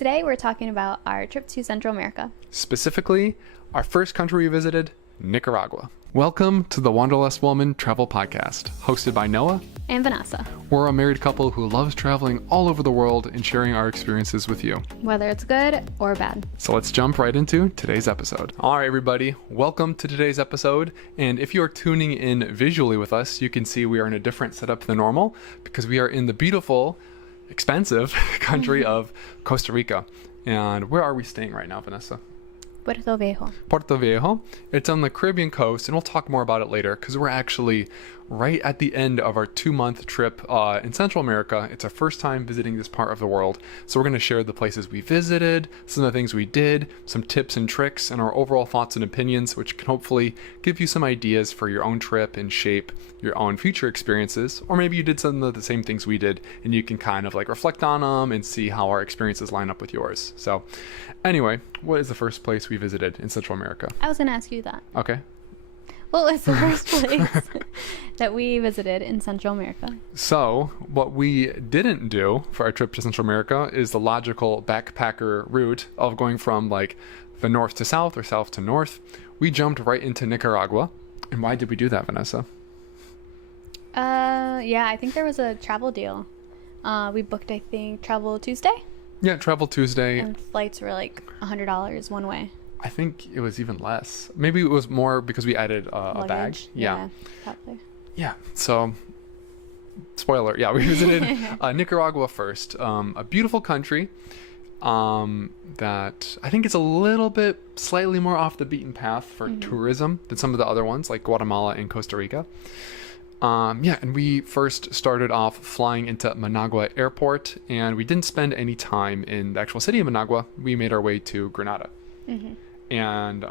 Today we're talking about our trip to Central America. Specifically, our first country we visited, Nicaragua. Welcome to the Wanderlust Woman Travel Podcast, hosted by Noah And Vanessa. We're a married couple who loves traveling all over the world and sharing our experiences with you. Whether it's good or bad. So let's jump right into today's episode. All right, everybody, welcome to today's episode. And if you are tuning in visually with us, you can see we are in a different setup than normal because we are in the beautiful, expensive country of Costa Rica. And where are we staying right now, Vanessa? Puerto Viejo. Puerto Viejo. It's on the Caribbean coast, and we'll talk more about it later because we're actually right at the end of our 2-month trip in Central America. It's our first time visiting this part of the world. So we're going to share the places we visited, some of the things we did, some tips and tricks, and our overall thoughts and opinions, which can hopefully give you some ideas for your own trip and shape your own future experiences. Or maybe you did some of the same things we did, and you can kind of like reflect on them and see how our experiences line up with yours. So anyway, what is the first place we visited in Central America? I was going to ask you that. Okay. Well, it's the first place that we visited in Central America. So what we didn't do for our trip to Central America is the logical backpacker route of going from like the north to south or south to north. We jumped right into Nicaragua. And why did we do that, Vanessa? Yeah, I think there was a travel deal. We booked, I think, Travel Tuesday. Yeah, Travel Tuesday. And flights were like $100 one way. I think it was even less. Maybe it was more because we added a bag. Yeah, probably. Yeah. So, spoiler. Yeah, we visited Nicaragua first. A beautiful country that I think it's a little bit slightly more off the beaten path for tourism than some of the other ones like Guatemala and Costa Rica. And we first started off flying into Managua Airport, and we didn't spend any time in the actual city of Managua. We made our way to Granada. And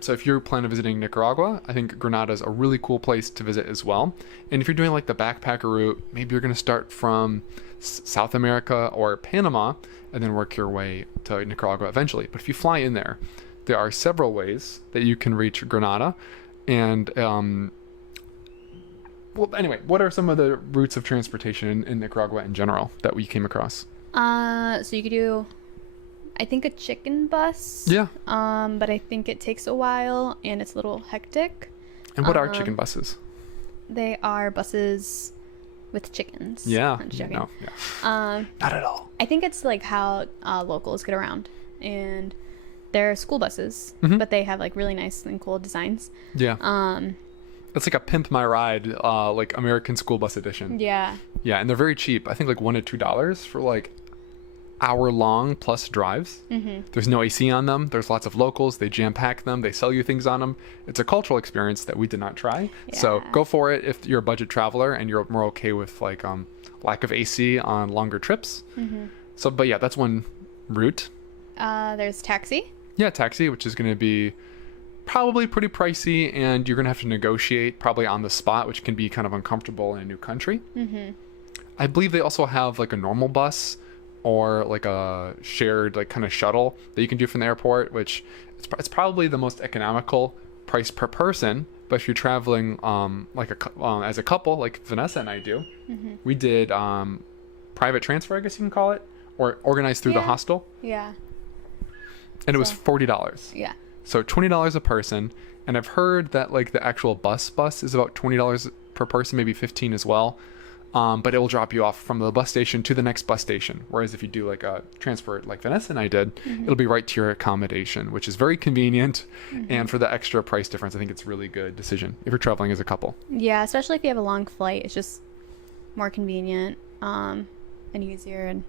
so if you're planning on visiting Nicaragua, I think Granada is a really cool place to visit as well. And if you're doing like the backpacker route, maybe you're going to start from South America or Panama and then work your way to Nicaragua eventually. But if you fly in there, there are several ways that you can reach Granada. And well, anyway, what are some of the routes of transportation in Nicaragua in general that we came across? So you could do, I think, a chicken bus. Yeah. But I think it takes a while and it's a little hectic. And what are chicken buses? They are buses with chickens. Yeah. I'm just joking. No, yeah. Not at all. I think it's like how locals get around. And they're school buses, but they have like really nice and cool designs. Yeah. It's like a Pimp My Ride, like American School Bus edition. Yeah. Yeah, and they're very cheap. I think like $1 to $2 for like hour-long plus drives. There's no AC on them. There's lots of locals. They jam-pack them. They sell you things on them. It's a cultural experience that we did not try. Yeah. So go for it if you're a budget traveler and you're more okay with like lack of AC on longer trips. So, but yeah, that's one route. There's taxi. Yeah, taxi, which is going to be probably pretty pricey, and you're going to have to negotiate probably on the spot, which can be kind of uncomfortable in a new country. I believe they also have like a normal bus or like a shared like kind of shuttle that you can do from the airport, which it's probably the most economical price per person. But if you're traveling as a couple, like Vanessa and I do, we did private transfer, I guess you can call it, or organized through the hostel. Yeah. And it was $40. Yeah. So $20 a person, and I've heard that like the actual bus is about $20 per person, maybe $15 as well. But it will drop you off from the bus station to the next bus station. Whereas if you do like a transfer like Vanessa and I did, it'll be right to your accommodation, which is very convenient. And for the extra price difference, I think it's a really good decision if you're traveling as a couple. Yeah, especially if you have a long flight, it's just more convenient and easier and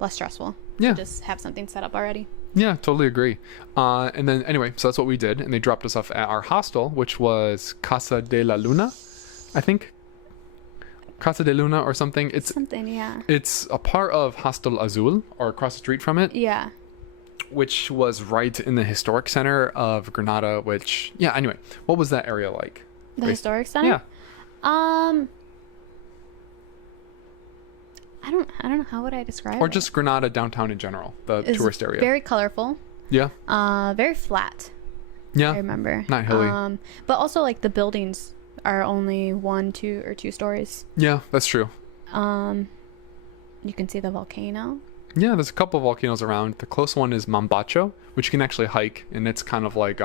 less stressful. Yeah. To just have something set up already. Yeah, totally agree. And then anyway, so that's what we did. And they dropped us off at our hostel, which was Casa de la Luna, I think. Casa de Luna or something. It's something, yeah. It's a part of Hostel Azul, or across the street from it. Yeah. Which was right in the historic center of Granada, which, yeah, anyway. What was that area like? The historic center? Yeah. I don't know, how would I describe it? Or just Granada downtown in general, the tourist area. Very colorful. Yeah. Very flat. Yeah. I remember. Not hilly. But also like the buildings are only 1, 2 stories. Yeah, that's true. You can see the volcano. Yeah, there's a couple of volcanoes around. The close one is Mambacho, which you can actually hike, and it's kind of like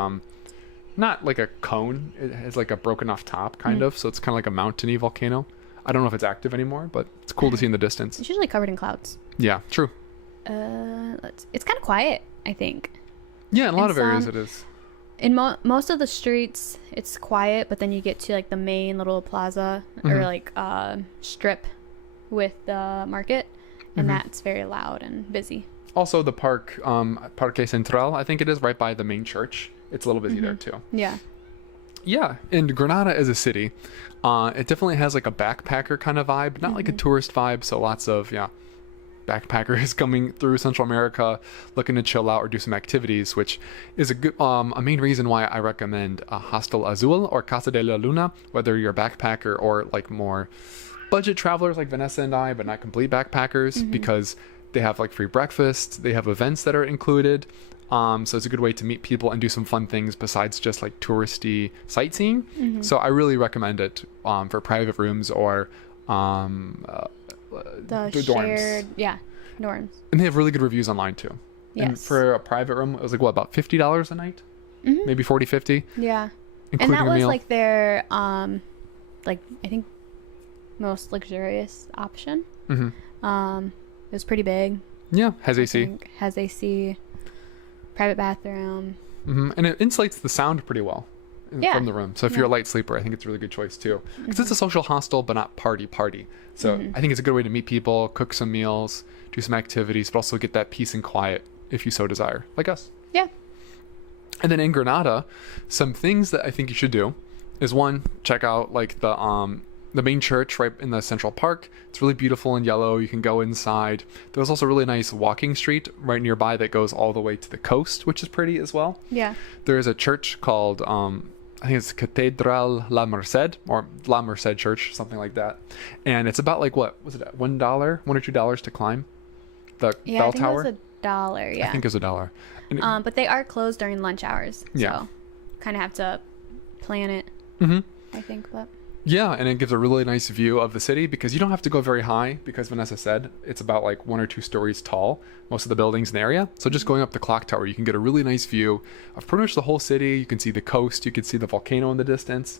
not like a cone. It has like a broken off top, kind of. So it's kind of like a mountainy volcano. I don't know if it's active anymore, but it's cool to see in the distance. It's usually covered in clouds. Yeah, true. It's kind of quiet, I think. Yeah, in a lot of areas it is. In most of the streets, it's quiet, but then you get to like the main little plaza or like strip with the market, and that's very loud and busy. Also, the park, Parque Central, I think it is, right by the main church. It's a little busy there too. Yeah. Yeah, and Granada as a city, it definitely has like a backpacker kind of vibe, not like a tourist vibe. So lots of backpackers coming through Central America looking to chill out or do some activities, which is a main reason why I recommend Hostel Azul or Casa de la Luna, whether you're a backpacker or like more budget travelers like Vanessa and I, but not complete backpackers, because they have like free breakfast, they have events that are included. So it's a good way to meet people and do some fun things besides just like touristy sightseeing. So I really recommend it for private rooms or the dorms. Dorms. And they have really good reviews online too. Yes. And for a private room, it was like, what, about $50 a night? Maybe 40, 50? Yeah. Including and that a was meal. like their, like, I think most luxurious option. It was pretty big. Yeah, has AC. Has AC. Private bathroom. And it insulates the sound pretty well from the room. So if you're a light sleeper, I think it's a really good choice too. Because it's a social hostel, but not party. So I think it's a good way to meet people, cook some meals, do some activities, but also get that peace and quiet if you so desire, like us. Yeah. And then in Granada, some things that I think you should do is, one, check out like the main church right in the central park. It's really beautiful and yellow. You can go inside. There's also a really nice walking street right nearby that goes all the way to the coast, which is pretty as well. Yeah. There is a church called I think it's Catedral La Merced, or La Merced Church, something like that. And it's about like, what was it, $1, $1 or $2 to climb the bell tower? I think it was $1. Yeah. I think it was $1. But they are closed during lunch hours. Yeah. So kind of have to plan it. I think, but. Yeah, and it gives a really nice view of the city because you don't have to go very high, because Vanessa said it's about like 1 or 2 stories tall, most of the buildings in the area. So just going up the clock tower, you can get a really nice view of pretty much the whole city. You can see the coast, you can see the volcano in the distance,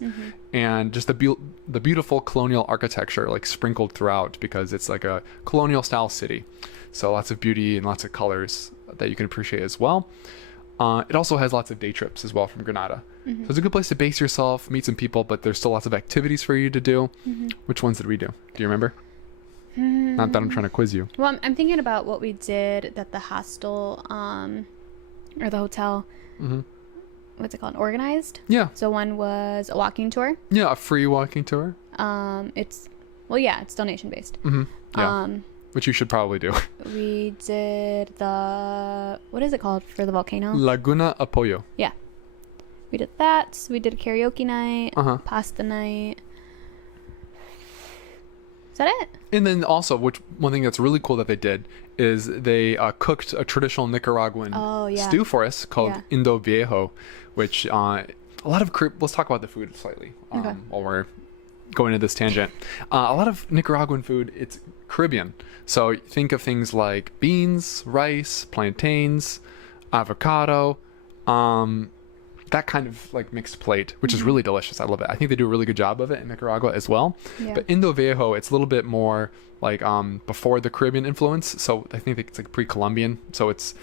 and just the beautiful colonial architecture like sprinkled throughout, because it's like a colonial style city. So lots of beauty and lots of colors that you can appreciate as well. It also has lots of day trips as well from Granada. So it's a good place to base yourself, meet some people, but there's still lots of activities for you to do. Which ones did we do? Do you remember? Not that I'm trying to quiz you. Well, I'm thinking about what we did at the hostel, or the hotel. What's it called? Organized? Yeah. So one was a walking tour. Yeah, a free walking tour. It's donation based. Yeah. Which you should probably do. We did what is it called for the volcano? Laguna Apoyo. Yeah. We did that. We did a karaoke night, pasta night. Is that it? And then also, one thing that's really cool that they did is they cooked a traditional Nicaraguan stew for us called Indo Viejo, which a lot of let's talk about the food slightly while we're going into this tangent. A lot of Nicaraguan food, it's Caribbean. So think of things like beans, rice, plantains, avocado, that kind of like mixed plate, which is really delicious. I love it. I think they do a really good job of it in Nicaragua as well. Yeah. But Indo Viejo, it's a little bit more like before the Caribbean influence. So I think it's like pre-Columbian. So it's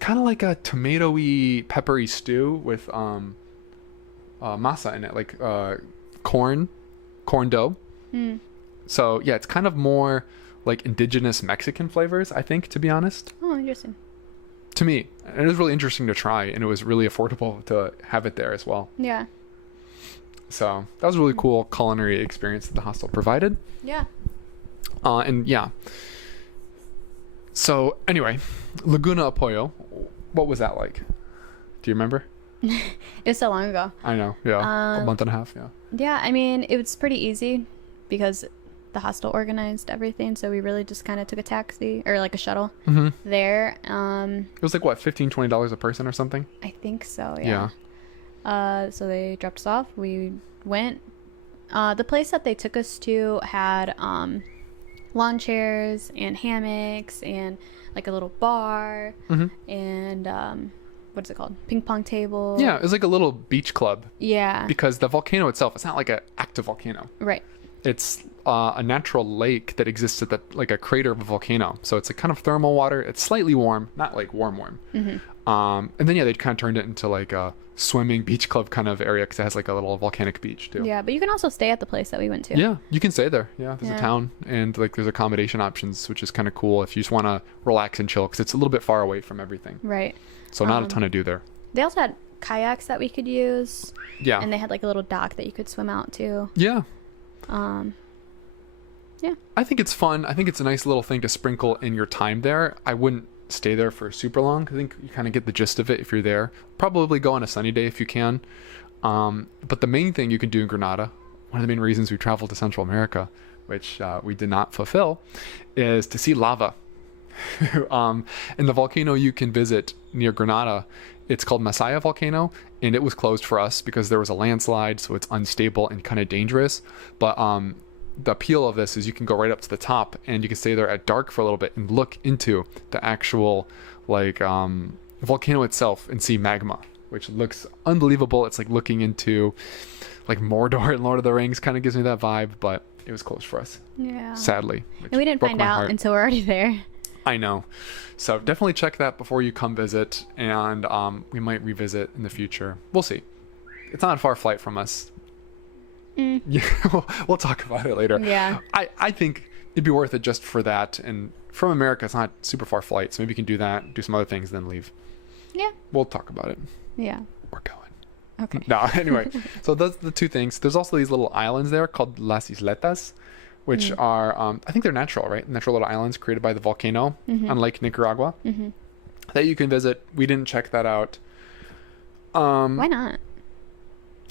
kind of like a tomatoey, peppery stew with masa in it, like corn dough. So yeah, it's kind of more like indigenous Mexican flavors, I think, to be honest. Oh, interesting. To me, and it was really interesting to try, and it was really affordable to have it there as well. Yeah. So that was a really cool culinary experience that the hostel provided. Yeah. And yeah. So anyway, Laguna Apoyo, what was that like? Do you remember? It was so long ago. I know. Yeah. A month and a half. Yeah. Yeah. I mean, it was pretty easy because the hostel organized everything, so we really just kind of took a taxi or like a shuttle there. It was like what, $15-$20 a person or something? I think so. Yeah. So they dropped us off. We went. The place that they took us to had lawn chairs and hammocks and like a little bar and what is it called? Ping pong table. Yeah, it's like a little beach club. Yeah. Because the volcano itself, it's not like an active volcano. Right. It's a natural lake that exists at like a crater of a volcano. So it's a kind of thermal water. It's slightly warm, not like warm. And then yeah, they kind of turned it into like a swimming beach club kind of area because it has like a little volcanic beach too. Yeah, but you can also stay at the place that we went to. Yeah, you can stay there. Yeah, there's a town and like there's accommodation options, which is kind of cool if you just want to relax and chill because it's a little bit far away from everything. Right. So not a ton to do there. They also had kayaks that we could use. Yeah. And they had like a little dock that you could swim out to. Yeah. Yeah. I think it's fun. I think it's a nice little thing to sprinkle in your time there. I wouldn't stay there for super long. I think you kind of get the gist of it if you're there. Probably go on a sunny day if you can. But the main thing you can do in Granada, one of the main reasons we traveled to Central America, which we did not fulfill, is to see lava. And the volcano you can visit near Granada, it's called Masaya volcano, and it was closed for us because there was a landslide, so it's unstable and kind of dangerous. But the appeal of this is you can go right up to the top and you can stay there at dark for a little bit and look into the actual like volcano itself and see magma, which looks unbelievable. It's like looking into like Mordor and Lord of the Rings, kind of gives me that vibe, but it was closed for us. Yeah. Sadly. And we didn't find out until we're already there. I know. So definitely check that before you come visit, and we might revisit in the future. We'll see. It's not a far flight from us. Yeah, we'll talk about it later. Yeah. I think it'd be worth it just for that. And from America, it's not super far flight, so maybe you can do that, do some other things, then leave. Yeah. We'll talk about it. Yeah. We're going. Okay. No, anyway. So those are the two things. There's also these little islands there called Las Isletas, which are, I think they're natural, right? Natural little islands created by the volcano on Lake Nicaragua that you can visit. We didn't check that out. Why not?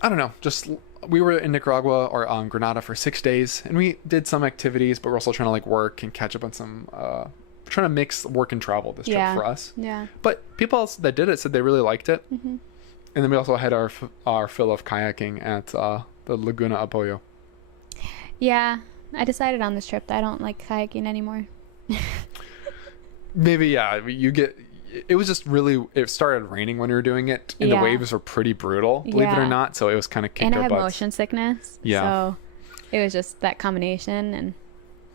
I don't know. Just we were in Nicaragua or Granada for 6 days, and we did some activities, but we're also trying to like work and catch up on some. Trying to mix work and travel this trip for us. Yeah. But people else that did it said they really liked it. And then we also had our fill of kayaking at the Laguna Apoyo. Yeah. I decided on this trip that I don't like kayaking anymore. Maybe, yeah. It was just really, it started raining when we were doing it, and the waves were pretty brutal, believe it or not. So it was kind of kicked our butts. And I have motion sickness. Yeah. So it was just that combination, and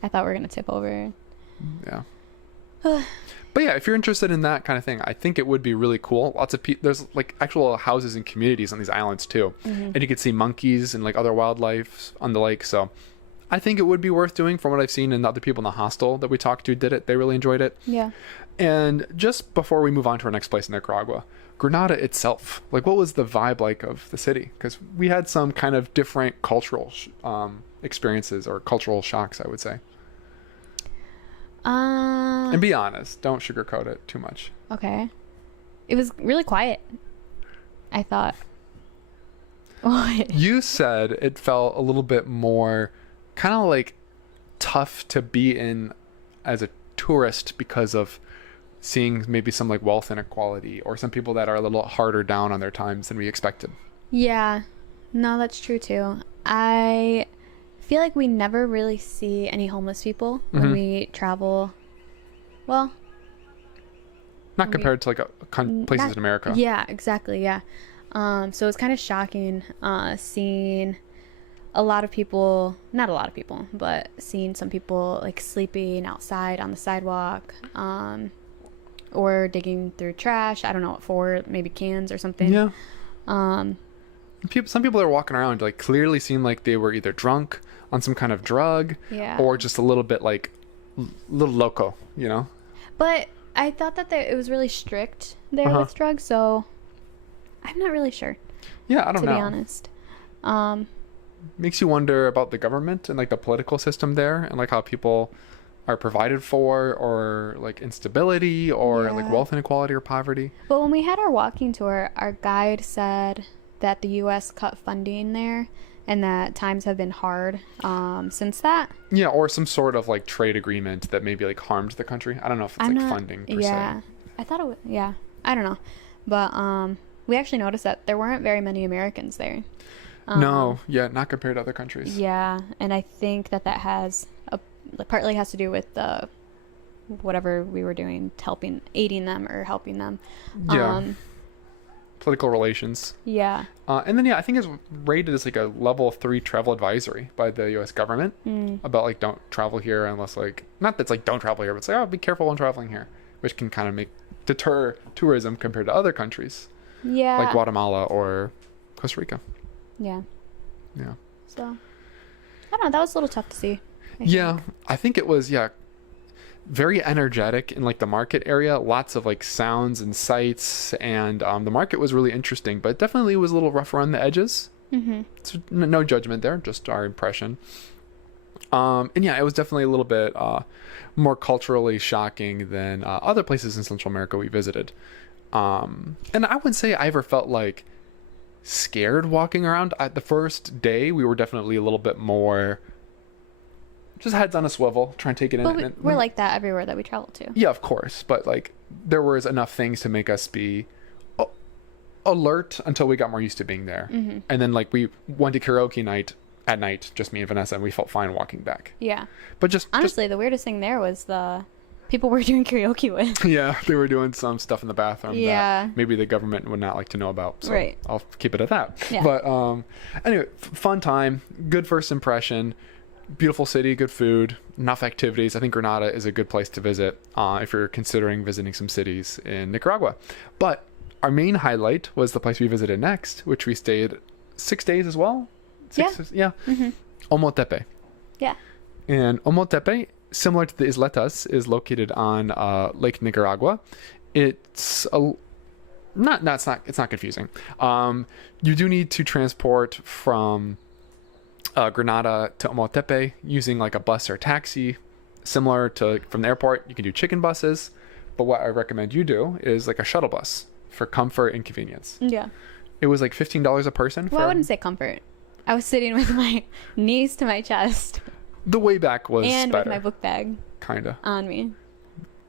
I thought we were going to tip over. Yeah. But yeah, if you're interested in that kind of thing, I think it would be really cool. Lots of there's like actual houses and communities on these islands too, and you could see monkeys and like other wildlife on the lake. So I think it would be worth doing. From what I've seen, and the other people in the hostel that we talked to did it. They really enjoyed it. Yeah. And just before we move on to our next place in Nicaragua, Granada itself, like what was the vibe like of the city? Because we had some kind of different cultural experiences or cultural shocks, I would say. And be honest, don't sugarcoat it too much. Okay. It was really quiet, I thought. What? You said it felt a little bit more kind of like tough to be in as a tourist because of seeing maybe some like wealth inequality or some people that are a little harder down on their times than we expected. Yeah. No, that's true too. I feel like we never really see any homeless people when we travel. Well, not compared to like places in America. Yeah, exactly. Yeah. So it's kind of shocking seeing a lot of people, not a lot of people, but seeing some people like sleeping outside on the sidewalk, or digging through trash. I don't know what for, maybe cans or something. Yeah. Some people that are walking around like clearly seem like they were either drunk on some kind of drug, or just a little bit like little loco, you know. But I thought that it was really strict there with drugs, so I'm not really sure. Yeah, I don't know. To be honest. Makes you wonder about the government and like the political system there, and like how people are provided for, or like instability, or like wealth inequality or poverty. But when we had our walking tour, our guide said that the U.S. cut funding there, and that times have been hard since that. Yeah, or some sort of like trade agreement that maybe like harmed the country. I don't know if it's funding per se. I thought it was. Yeah, I don't know, but we actually noticed that there weren't very many Americans there. No, not compared to other countries. Yeah, and I think that has partly has to do with the whatever we were doing, aiding them or helping them. Yeah. Political relations. Yeah. And then, yeah, I think it's rated as like a level 3 travel advisory by the U.S. government about like don't travel here unless like, not that's like don't travel here, but it's like, oh, be careful when traveling here, which can kind of deter tourism compared to other countries Yeah. like Guatemala or Costa Rica. Yeah. Yeah. So, I don't know. That was a little tough to see. Yeah. I think it was, very energetic in like the market area, lots of like sounds and sights, and the market was really interesting, but definitely was a little rough around the edges. It's no judgment there, just our impression. And yeah, it was definitely a little bit more culturally shocking than other places in Central America we visited. And I wouldn't say I ever felt like scared walking around. The first day we were definitely a little bit more just heads on a swivel, trying to take it in. But we're like that everywhere that we travel to. Yeah, of course. But like there was enough things to make us be alert until we got more used to being there. And then like we went to karaoke night at night, just me and Vanessa, and we felt fine walking back. Yeah. But honestly, the weirdest thing there was the people we're doing karaoke with. Yeah, they were doing some stuff in the bathroom that maybe the government would not like to know about. So right. I'll keep it at that. Yeah. But anyway, fun time, good first impression. Beautiful city, good food, enough activities. I think Granada is a good place to visit if you're considering visiting some cities in Nicaragua. But our main highlight was the place we visited next, which we stayed 6 days as well. Ometepe. Yeah. And Ometepe, similar to the Isletas, is located on Lake Nicaragua. It's it's not confusing. You do need to transport from Granada to Ometepe using like a bus or taxi, similar to from the airport. You can do chicken buses, but what I recommend you do is like a shuttle bus for comfort and convenience. Yeah. It was like $15 a person. Well, I wouldn't say comfort. I was sitting with my knees to my chest. The way back was and better. with my book bag Kinda. on me.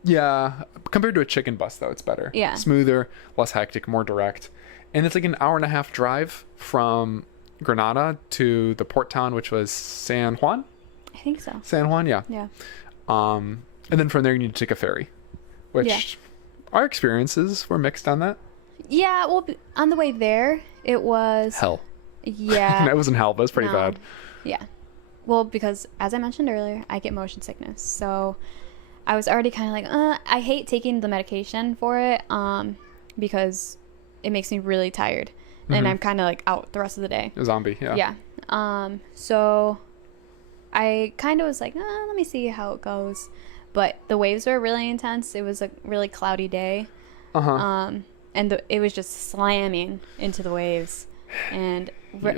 Yeah, compared to a chicken bus though, it's better. Yeah. Smoother, less hectic, more direct. And it's like an hour and a half drive from Granada to the port town, which was San Juan. I think so. San Juan, yeah. Yeah. And then from there you need to take a ferry, which our experiences were mixed on that. Yeah, well, on the way there, it was hell. Yeah. It wasn't hell, but it's pretty bad. Yeah. Well, because as I mentioned earlier, I get motion sickness, so I was already kind of like, I hate taking the medication for it, because it makes me really tired. And I'm kind of like out the rest of the day. A zombie, yeah. Yeah. So I kind of was like, let me see how it goes. But the waves were really intense. It was a really cloudy day. And it was just slamming into the waves. And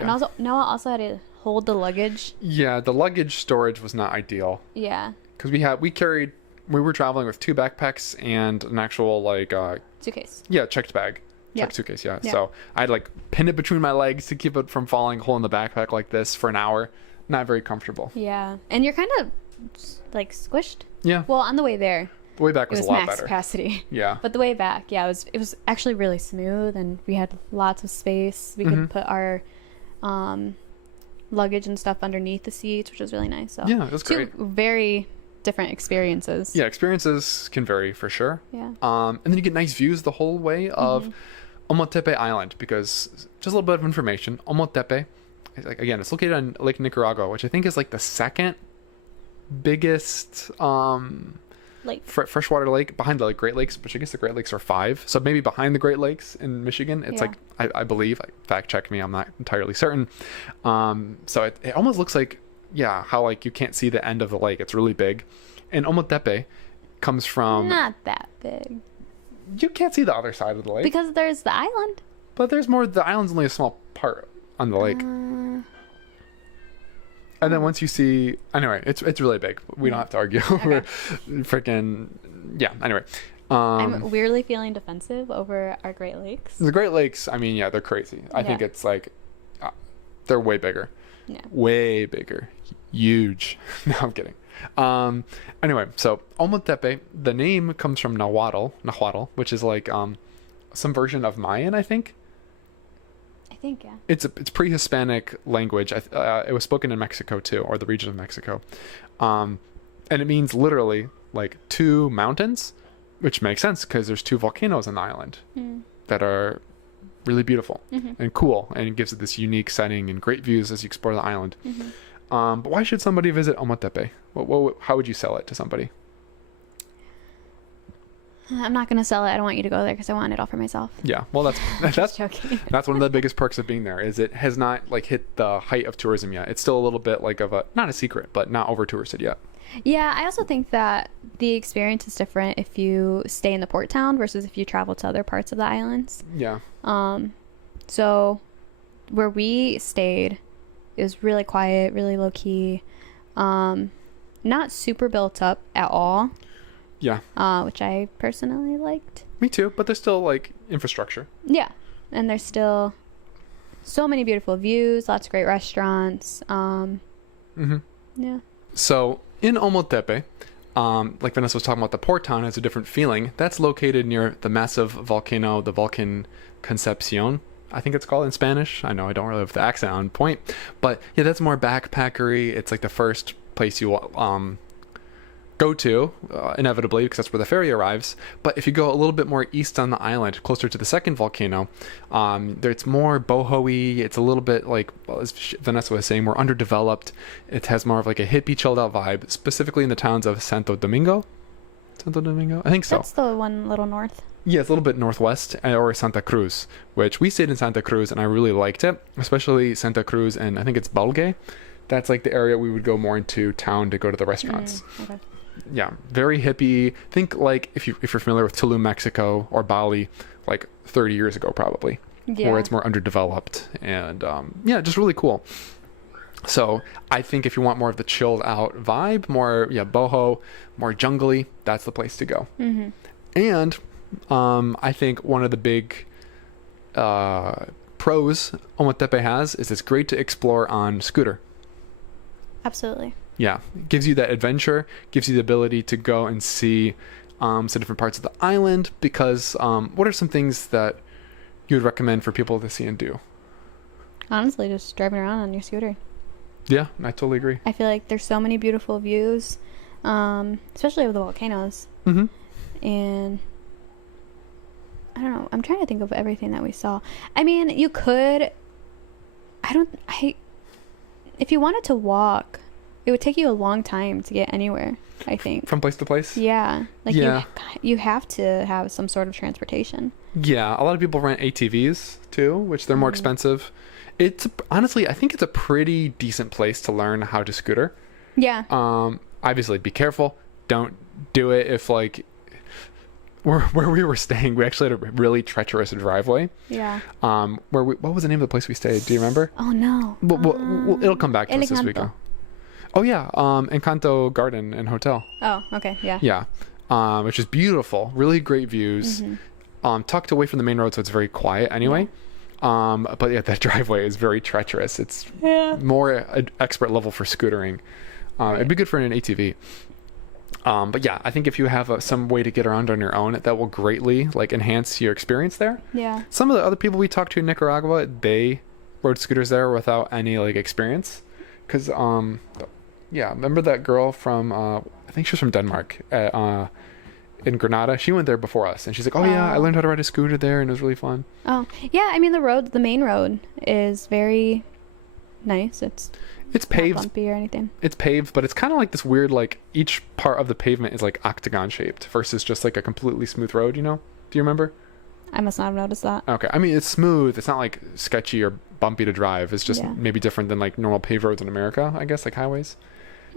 also Noah also had to hold the luggage. Yeah, the luggage storage was not ideal. Yeah. Because we were traveling with 2 backpacks and an actual like suitcase. Yeah, checked bag. Checked suitcase, yeah. So I had like pin it between my legs to keep it from falling whole in the backpack like this for an hour. Not very comfortable. Yeah. And you're kind of like squished. Yeah. Well, on the way there, the way back was a lot max better. Capacity. Yeah. But the way back, it was actually really smooth, and we had lots of space. We could put our luggage and stuff underneath the seats, which was really nice. So yeah, it was great. 2 very different experiences. Yeah, experiences can vary for sure. Yeah. And then you get nice views the whole way of Ometepe Island, because just a little bit of information. Ometepe, again, it's located on Lake Nicaragua, which I think is like the second biggest freshwater lake behind the Great Lakes, which I guess the Great Lakes are 5. So maybe behind the Great Lakes in Michigan. It's like, I believe, fact check me, I'm not entirely certain. So it almost looks like, how like you can't see the end of the lake. It's really big. And Ometepe comes from... Not that big. You can't see the other side of the lake. Because there's the island. But there's more. The island's only a small part on the lake. And then once you see... Anyway, it's really big. We don't have to argue over freaking... Yeah, anyway. I'm weirdly feeling defensive over our Great Lakes. The Great Lakes, I mean, they're crazy. I think it's like... they're way bigger. Yeah. Way bigger. Huge. No, I'm kidding. Anyway, so Ometepe, the name comes from Nahuatl, which is like some version of Mayan, I think. Yeah. It's pre-Hispanic language. It was spoken in Mexico too, or the region of Mexico. And And it means literally like two mountains, which makes sense because there's two volcanoes on the island that are really beautiful and cool, and it gives it this unique setting and great views as you explore the island. But why should somebody visit Ometepe? How would you sell it to somebody? I'm not going to sell it. I don't want you to go there because I want it all for myself. Yeah, well, that's joking. That's one of the biggest perks of being there, is it has not like hit the height of tourism yet. It's still a little bit like of a, not a secret, but not over touristed yet. Yeah, I also think that the experience is different if you stay in the port town versus if you travel to other parts of the islands. Yeah. So where we stayed, it was really quiet, really low key, not super built up at all. Yeah. Which I personally liked. Me too, but there's still like infrastructure. Yeah, and there's still so many beautiful views, lots of great restaurants. Yeah. So in Ometepe, like Vanessa was talking about, the port town has a different feeling. That's located near the massive volcano, the Volcan Concepcion, I think it's called in Spanish. I know I don't really have the accent on point, but yeah, that's more backpackery. It's like the first place you go to, inevitably, because that's where the ferry arrives. But if you go a little bit more east on the island, closer to the second volcano, it's more boho-y. It's a little bit like, well, as Vanessa was saying, more underdeveloped. It has more of like a hippie, chilled out vibe, specifically in the towns of Santo Domingo. Santo Domingo? I think so. That's the one little north. Yeah, it's a little bit northwest, or Santa Cruz, which we stayed in Santa Cruz, and I really liked it, especially Santa Cruz, and I think it's Balgue. That's like the area we would go more into town to go to the restaurants. Okay. Yeah, very hippie. Think like if you're familiar with Tulum, Mexico, or Bali, like 30 years ago probably, where it's more underdeveloped, and yeah, just really cool. So I think if you want more of the chilled out vibe, more boho, more jungly, that's the place to go. And I think one of the big pros Ometepe has is it's great to explore on scooter. Absolutely. Yeah, it gives you that adventure, gives you the ability to go and see some different parts of the island, because what are some things that you would recommend for people to see and do? Honestly, just driving around on your scooter. Yeah, I totally agree. I feel like there's so many beautiful views, especially with the volcanoes. And I don't know, I'm trying to think of everything that we saw. I mean, you could, if you wanted to walk, it would take you a long time to get anywhere, I think. From place to place? Yeah. Like, you have to have some sort of transportation. Yeah, a lot of people rent ATVs too, which they're more expensive. Honestly, I think it's a pretty decent place to learn how to scooter. Yeah. Obviously, be careful. Don't do it if, like, where we were staying, we actually had a really treacherous driveway. Yeah. What was the name of the place we stayed? Do you remember? Oh, no. Well, it'll come back to us as we go. Oh, yeah. Encanto Garden and Hotel. Oh, okay. Yeah. Yeah. Which is beautiful. Really great views. Tucked away from the main road, so it's very quiet anyway. But yeah, that driveway is very treacherous. It's more expert level for scootering. It'd be good for an ATV. But yeah, I think if you have some way to get around on your own, that will greatly like enhance your experience there. Yeah. Some of the other people we talked to in Nicaragua, they rode scooters there without any like experience. Because, yeah, remember that girl from, I think she was from Denmark, in Granada? She went there before us, and she's like, oh yeah, I learned how to ride a scooter there, and it was really fun. Oh, yeah, I mean, the main road is very nice. It's paved. Not bumpy or anything. It's paved, but it's kind of like this weird, like, each part of the pavement is like octagon shaped versus just like a completely smooth road, you know? Do you remember? I must not have noticed that. Okay, I mean, it's smooth. It's not like sketchy or bumpy to drive. It's just maybe different than like normal paved roads in America, I guess, like highways.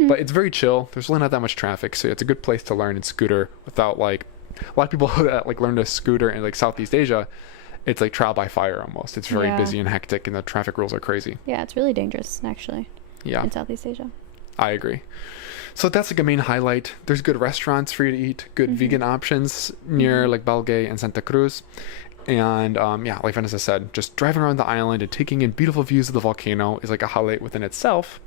But it's very chill. There's really not that much traffic, so it's a good place to learn and scooter without like a lot of people that like learn to scooter in like Southeast Asia. It's like trial by fire almost. It's very busy and hectic, and the traffic rules are crazy. Yeah, it's really dangerous actually. Yeah, in Southeast Asia. I agree. So that's like a main highlight. There's good restaurants for you to eat, good vegan options near like Balgue and Santa Cruz. And yeah, like Vanessa said, just driving around the island and taking in beautiful views of the volcano is like a highlight within itself.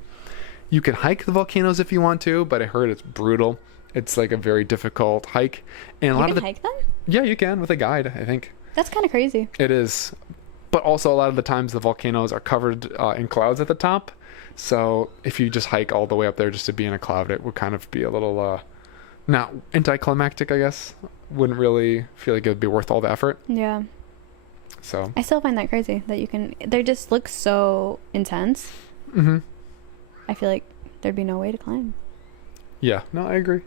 You can hike the volcanoes if you want to, but I heard it's brutal. It's like a very difficult hike. And you can hike them? Yeah, you can with a guide, I think. That's kind of crazy. It is. But also a lot of the times the volcanoes are covered in clouds at the top. So if you just hike all the way up there just to be in a cloud, it would kind of be a little not anticlimactic, I guess. Wouldn't really feel like it would be worth all the effort. Yeah. So I still find that crazy that you can. They just look so intense. mm-hmm. I feel like there'd be no way to climb. Yeah, no, I agree.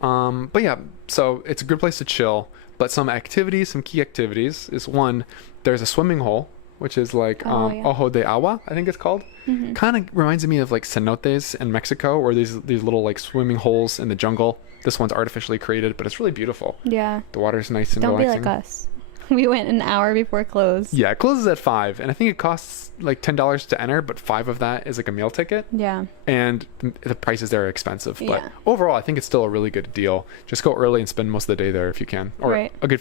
But yeah, so it's a good place to chill. But some activities, some key activities is one, there's a swimming hole, which is like Ojo de Agua, I think it's called. Mm-hmm. Kind of reminds me of like cenotes in Mexico, where these little like swimming holes in the jungle. This one's artificially created, but it's really beautiful. Yeah. The water's nice and Don't relaxing. be like us. We went an hour before close. Yeah, it closes at 5, and I think it costs like $10 to enter, but 5 of that is like a meal ticket. Yeah. And the prices there are expensive, but Yeah. overall I think it's still a really good deal. Just go early and spend most of the day there if you can, or Right. a good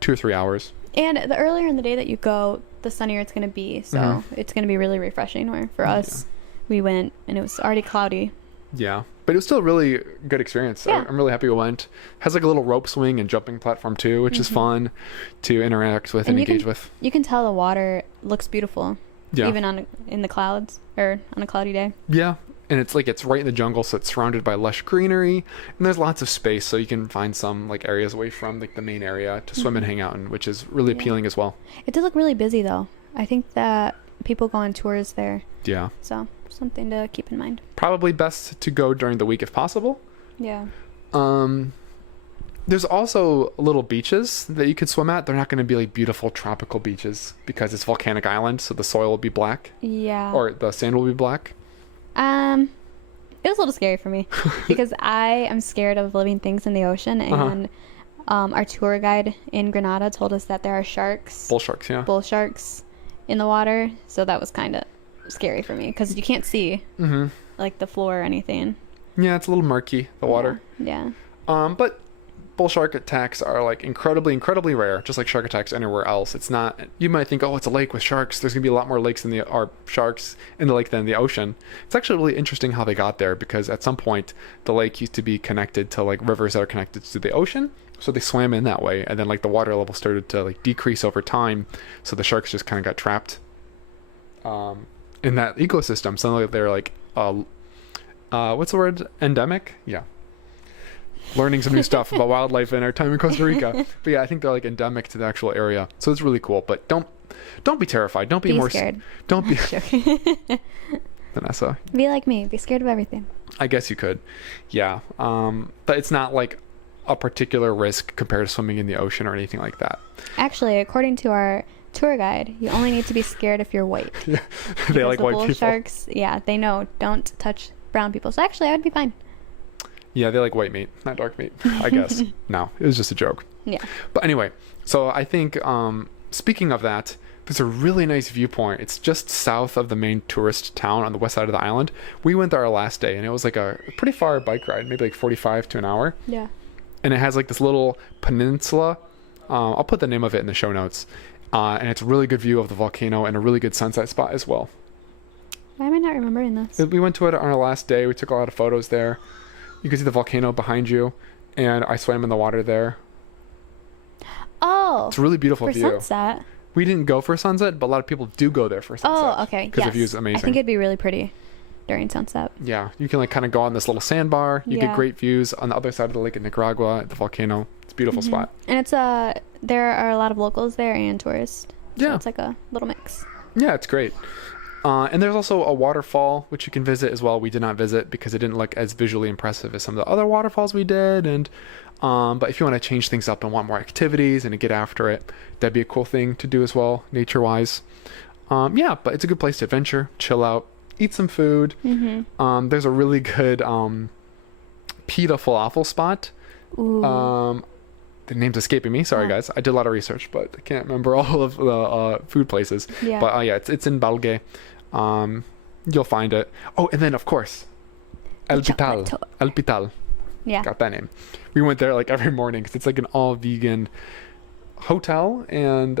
2 or 3 hours. And the earlier in the day that you go, the sunnier it's going to be. So it's going to be really refreshing. Where for us, we went and it was already cloudy. Yeah, but it was still a really good experience. Yeah. I'm really happy we went. Has like a little rope swing and jumping platform too, which is fun to interact with and engage with. You can tell the water looks beautiful, Yeah. even in the clouds or on a cloudy day. Yeah, and it's like it's right in the jungle, so it's surrounded by lush greenery, and there's lots of space, so you can find some like areas away from like the main area to swim and hang out in, which is really appealing as well. It did look really busy though. I think that people go on tours there, Yeah, so something to keep in mind. probably best to go during the week if possible. Yeah. There's also little beaches that you could swim at. They're not going to be like beautiful tropical beaches because it's volcanic island, so the soil will be black Yeah. or the sand will be black. It was a little scary for me because I am scared of living things in the ocean, and our tour guide in Granada told us that there are Bull sharks, yeah. bull sharks in the water, so that was kind of scary for me because you can't see like the floor or anything. Yeah, it's a little murky, the water. Yeah. But bull shark attacks are like incredibly rare, just like shark attacks anywhere else. It's not, you might think, oh, it's a lake with sharks. There's gonna be a lot more lakes or sharks in the lake than the ocean. It's actually really interesting how they got there, because at some point the lake used to be connected to like rivers that are connected to the ocean. So they swam in that way, and then like the water level started to like decrease over time. So the sharks just kind of got trapped in that ecosystem. Suddenly they're like, what's the word? Endemic? Yeah. Learning some new stuff about wildlife in our time in Costa Rica. But yeah, I think they're like endemic to the actual area. So it's really cool. But don't be terrified. Don't be more scared. Don't be Vanessa. Be like me. Be scared of everything. I guess you could. Yeah. But it's not like a particular risk compared to swimming in the ocean or anything like that. Actually, according to our tour guide, you only need to be scared if you're white. Yeah. They like the white bull people. sharks, yeah, they know don't touch brown people. So actually, I would be fine. Yeah, they like white meat, not dark meat, I guess. No, it was just a joke. Yeah. But anyway, so I think, speaking of that, there's a really nice viewpoint. It's just south of the main tourist town on the west side of the island. We went there our last day, and it was like a pretty far bike ride, maybe like 45 to an hour. Yeah. And it has like this little peninsula. I'll put the name of it in the show notes. And it's a really good view of the volcano and a really good sunset spot as well. Why am I not remembering this? We went to it on our last day. We took a lot of photos there. You can see the volcano behind you, and I swam in the water there. Oh. It's a really beautiful for view. sunset. We didn't go for sunset, but a lot of people do go there for sunset. Oh, okay. Because Yes. the view is amazing. I think it'd be really pretty during sunset. Yeah, you can like kind of go on this little sandbar. You get Yeah. great views on the other side of the lake in Nicaragua, the volcano. It's a beautiful spot. And it's there are a lot of locals there and tourists. So Yeah. it's like a little mix. Yeah, it's great. And there's also a waterfall which you can visit as well. We did not visit because it didn't look as visually impressive as some of the other waterfalls we did. And but if you want to change things up and want more activities and to get after it, that'd be a cool thing to do as well, nature-wise. Yeah, but it's a good place to adventure, chill out, eat some food. There's a really good pita falafel spot. Ooh. The name's escaping me. Sorry, guys. I did a lot of research, but I can't remember all of the food places. Yeah. But yeah, it's in Balgue. You'll find it. Oh, and then of course, El Pital. El Pital. Yeah. Got that name. We went there like every morning because it's like an all-vegan hotel and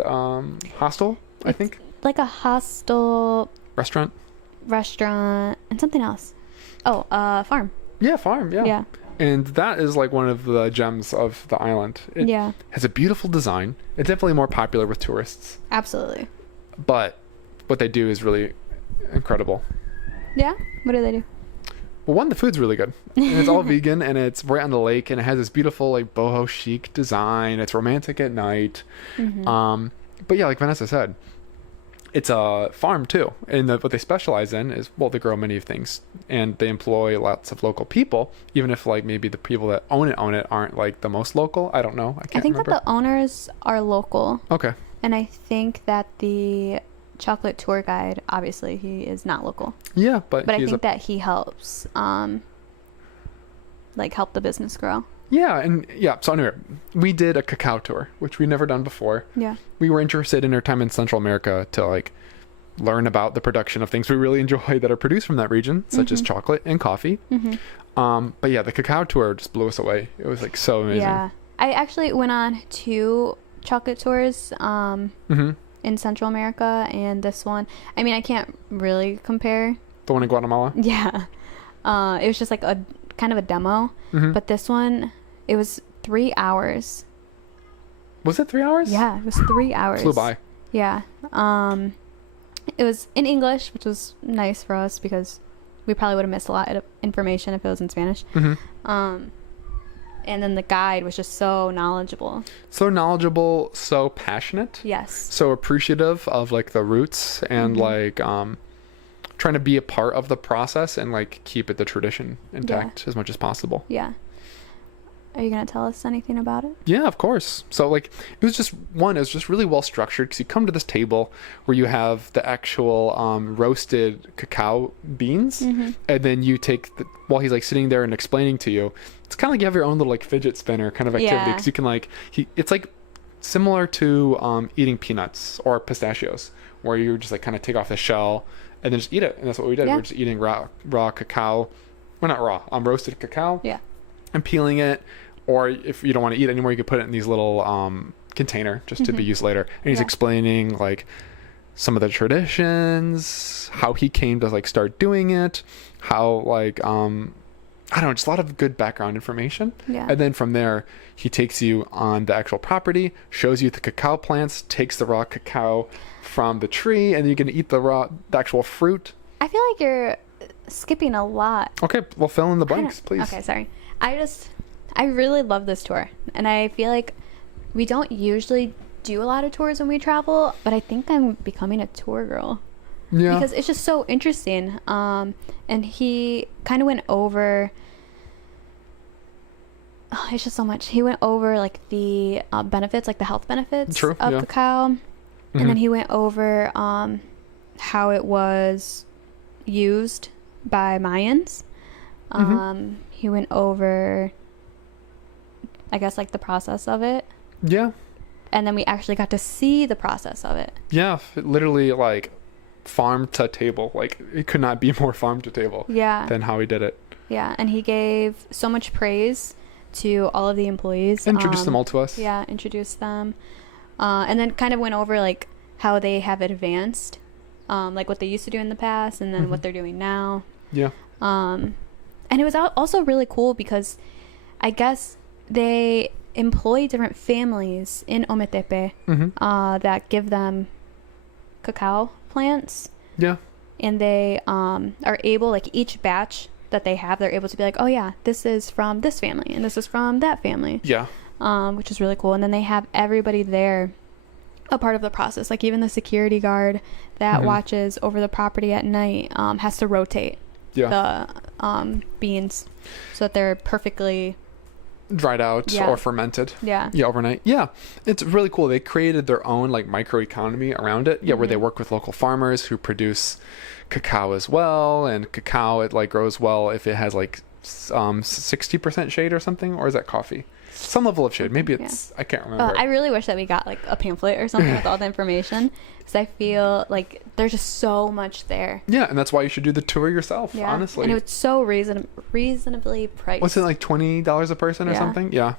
hostel, I think. Like a hostel, Restaurant. restaurant, and something else. Oh, farm. Yeah, farm. Yeah. Yeah. And that is like one of the gems of the island. It Yeah. has a beautiful design. It's definitely more popular with tourists. Absolutely. But what they do is really incredible. Yeah? What do they do? Well, one, the food's really good. And it's all vegan, and it's right on the lake, and it has this beautiful, like, boho chic design. It's romantic at night. But yeah, like Vanessa said, it's a farm too. And what they specialize in is, well, they grow many things, and they employ lots of local people, even if, like, maybe the people that own it aren't, like, the most local. I don't know. I can't remember. That the owners are local. Okay. And I think that the chocolate tour guide, obviously he is not local, Yeah, but I think that he helps like help the business grow. Yeah, and yeah, so anyway, we did a cacao tour, which we'd never done before. Yeah. We were interested in our time in Central America to, like, learn about the production of things we really enjoy that are produced from that region, such as chocolate and coffee. But yeah, the cacao tour just blew us away. It was, like, so amazing. Yeah. I actually went on 2 chocolate tours in Central America, and this one, I mean, I can't really compare. The one in Guatemala? Yeah. It was just like a kind of a demo, but this one, it was 3 hours. Was it 3 hours? Yeah, it was 3 hours. Flew by. Yeah. It was in English, which was nice for us because we probably would have missed a lot of information if it was in Spanish. And then the guide was just so knowledgeable. So knowledgeable, so passionate. Yes. So appreciative of, like, the roots and like trying to be a part of the process and, like, keep the tradition intact as much as possible. Yeah. Are you going to tell us anything about it? Yeah, of course. So, like, it was just really well structured, because you come to this table where you have the actual roasted cacao beans, and then you take while he's, like, sitting there and explaining to you, it's kind of like you have your own little, like, fidget spinner kind of activity, because you can, like, it's like similar to eating peanuts or pistachios, where you just, like, kind of take off the shell and then just eat it. And that's what we did. We're just eating raw cacao. Well, not raw, roasted cacao. Yeah. And peeling it. Or if you don't want to eat it anymore, you could put it in these little container just to be used later. And he's explaining, like, some of the traditions, how he came to, like, start doing it, how, like, I don't know, just a lot of good background information. Yeah. And then from there, he takes you on the actual property, shows you the cacao plants, takes the raw cacao from the tree, and you can eat the actual fruit. I feel like you're skipping a lot. Okay, well, fill in the blanks, please. Okay, sorry. I really love this tour, and I feel like we don't usually do a lot of tours when we travel, but I think I'm becoming a tour girl. Yeah. Because it's just so interesting. And he kind of went over... Oh, it's just so much. He went over, like, the benefits, like the health benefits of cacao. And then he went over how it was used by Mayans. He went over, I guess, like, the process of it. Yeah. And then we actually got to see the process of it. Yeah, literally, like, farm to table. Like, it could not be more farm to table than how he did it. Yeah, and he gave so much praise to all of the employees. Introduced them all to us. Yeah, introduced them. And then kind of went over, like, how they have advanced, like what they used to do in the past and then what they're doing now. Yeah. And it was also really cool because I guess they employ different families in Ometepe that give them cacao plants. Yeah. And they are able, like, each batch that they have, they're able to be like, oh yeah, this is from this family and this is from that family. Yeah. Which is really cool. And then they have everybody there a part of the process. Like, even the security guard that watches over the property at night has to rotate the beans so that they're perfectly dried out or fermented overnight. It's really cool. They created their own, like, microeconomy around it, where they work with local farmers who produce cacao as well, and cacao, it, like, grows well if it has, like, 60% shade or something, or is that coffee? Some level of shade. Maybe it's I can't remember. I really wish that we got, like, a pamphlet or something with all the information, because I feel like there's just so much there. Yeah, and that's why you should do the tour yourself, honestly. And it was so reasonably priced. What's it, like, $20 a person or something? Yeah.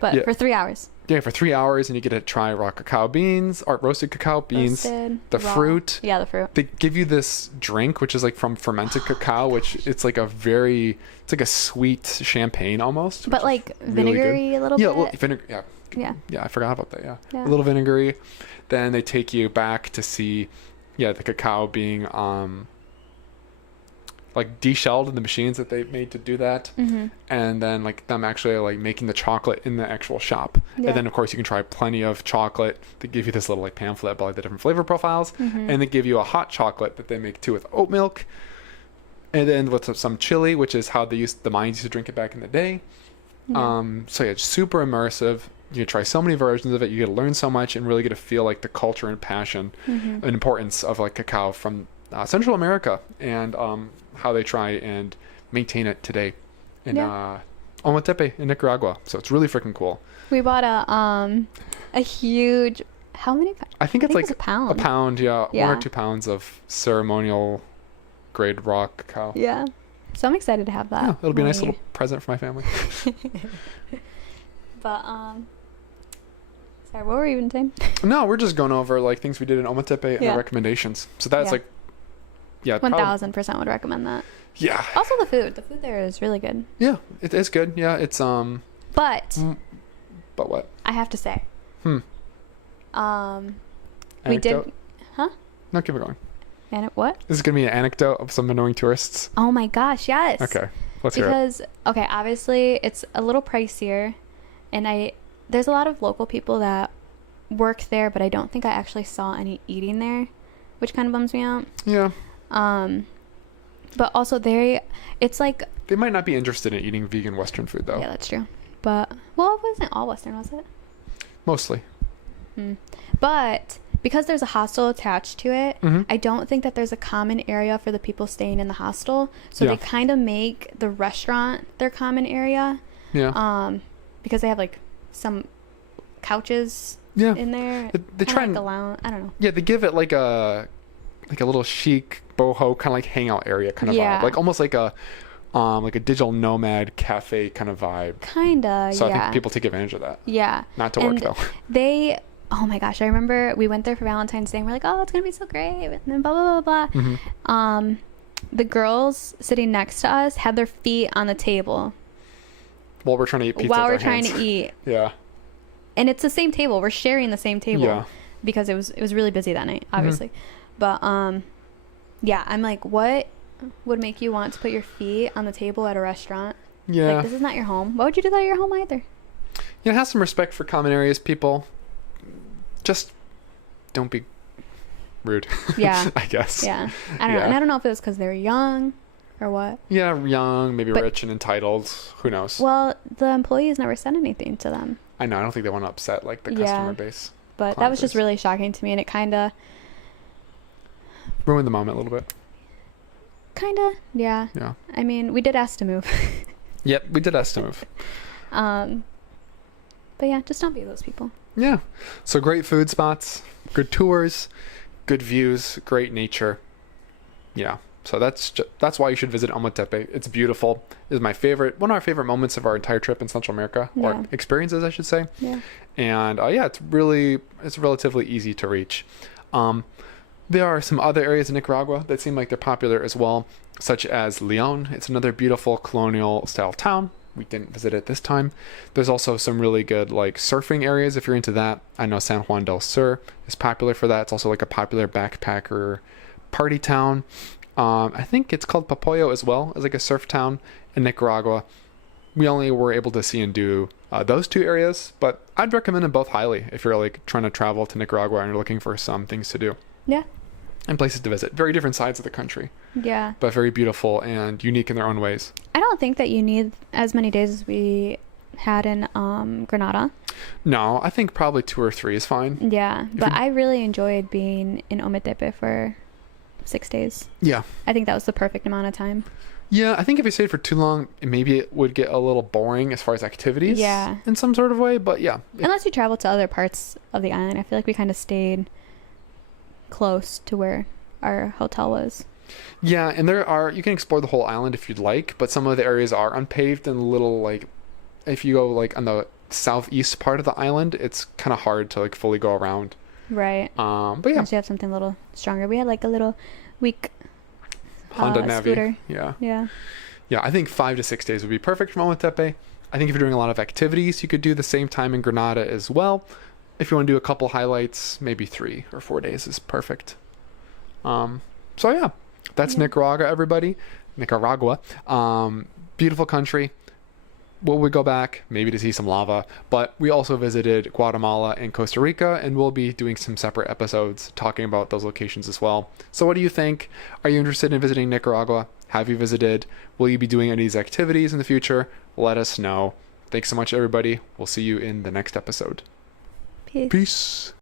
But for 3 hours. Yeah, for 3 hours, and you get to try raw cacao beans, or roasted cacao beans, fruit. Yeah, the fruit. They give you this drink, which is, like, from fermented cacao, which it's like it's like a sweet champagne almost. But, like, vinegary a little bit. Well, vinegar. Yeah. Yeah, I forgot about that. Yeah. A little vinegary. Then they take you back to see, the cacao being like deshelled in the machines that they made to do that, and then like them actually like making the chocolate in the actual shop. And then of course you can try plenty of chocolate. They give you this little like pamphlet about like the different flavor profiles, and they give you a hot chocolate that they make too with oat milk, and then with some chili, which is how the Mayans used to drink it back in the day. So yeah, it's super immersive. You try so many versions of it. You get to learn so much and really get to feel like the culture and passion and importance of like cacao from Central America, and how they try and maintain it today in Ometepe in Nicaragua. So it's really freaking cool. We bought a huge, how many pounds? I think it's like a pound. A pound, yeah. 1 or 2 pounds of ceremonial grade raw cacao. Yeah. So I'm excited to have that. Yeah, it'll be a nice little present for my family. But sorry, what were we even saying? No, we're just going over like things we did in Ometepe and the recommendations. So that's like 1000% would recommend that. Yeah. Also the food there is really good. Yeah, it is good. Yeah, it's But what? I have to say. Anecdote? We did. No, keep it going. And what? This is gonna be an anecdote of some annoying tourists. Oh my gosh, yes. Okay, let's hear it. Because obviously it's a little pricier, and there's a lot of local people that work there, but I don't think I actually saw any eating there, which kind of bums me out. Yeah. But also it's like they might not be interested in eating vegan Western food though. Yeah, that's true. But well, it wasn't all Western, was it? Mostly. But because there's a hostel attached to it, I don't think that there's a common area for the people staying in the hostel. So they kind of make the restaurant their common area. Yeah. Because they have like some couches in there. They try like a lounge. I don't know. Yeah, they give it like a little chic boho kind of like hangout area kind of vibe, like almost like a digital nomad cafe kind of vibe. Kinda. So I think people take advantage of that. Yeah. Not to work though. Oh my gosh, I remember we went there for Valentine's Day and we're like, oh, it's gonna be so great, and then blah blah blah blah. The girls sitting next to us had their feet on the table while we're trying to eat pizza. While we're trying to eat. Yeah. And it's the same table. We're sharing the same table. Yeah. Because it was really busy that night, obviously. But yeah, I'm like, what would make you want to put your feet on the table at a restaurant? Yeah. Like, this is not your home. Why would you do that at your home either? Yeah, have some respect for common areas, people. Just don't be rude. Yeah. I guess. Yeah. I don't know. And I don't know if it was because they were young or what. Yeah, young, maybe rich and entitled. Who knows? Well, the employees never said anything to them. I know. I don't think they want to upset like the customer base. But that was just really shocking to me, and it kind of ruined the moment a little bit. Kind of, yeah. Yeah. I mean, we did ask to move. Yep, we did ask to move. But yeah, just don't be those people. Yeah. So great food spots, good tours, good views, great nature. Yeah. So that's why you should visit Ometepe. It's beautiful. It's my favorite, one of our favorite moments of our entire trip in Central America, or experiences, I should say. Yeah. And it's relatively easy to reach. There are some other areas in Nicaragua that seem like they're popular as well, such as Leon. It's another beautiful colonial style town. We didn't visit it this time. There's also some really good like surfing areas if you're into that. I know San Juan del Sur is popular for that. It's also like a popular backpacker party town. I think it's called Papoyo as well, as like a surf town in Nicaragua. We only were able to see and do those two areas, but I'd recommend them both highly if you're like trying to travel to Nicaragua and you're looking for some things to do. Yeah. And places to visit. Very different sides of the country. Yeah. But very beautiful and unique in their own ways. I don't think that you need as many days as we had in Granada. No, I think probably 2 or 3 is fine. Yeah, but I really enjoyed being in Ometepe for 6 days. Yeah. I think that was the perfect amount of time. Yeah, I think if you stayed for too long, maybe it would get a little boring as far as activities. Yeah. In some sort of way, but yeah. Unless you travel to other parts of the island. I feel like we kind of stayed close to where our hotel was. Yeah, and you can explore the whole island if you'd like, but some of the areas are unpaved and a little like, if you go like on the southeast part of the island, it's kind of hard to like fully go around. Right. But yeah. Unless you have something a little stronger. We had like a little weak Honda Navi. Scooter. Yeah. Yeah. Yeah, I think 5 to 6 days would be perfect for Ometepe. I think if you're doing a lot of activities, you could do the same time in Granada as well. If you want to do a couple highlights, maybe 3 or 4 days is perfect. So yeah, that's Nicaragua, everybody. Nicaragua. Beautiful country. Will we go back? Maybe to see some lava. But we also visited Guatemala and Costa Rica, and we'll be doing some separate episodes talking about those locations as well. So what do you think? Are you interested in visiting Nicaragua? Have you visited? Will you be doing any of these activities in the future? Let us know. Thanks so much, everybody. We'll see you in the next episode. Peace. Peace.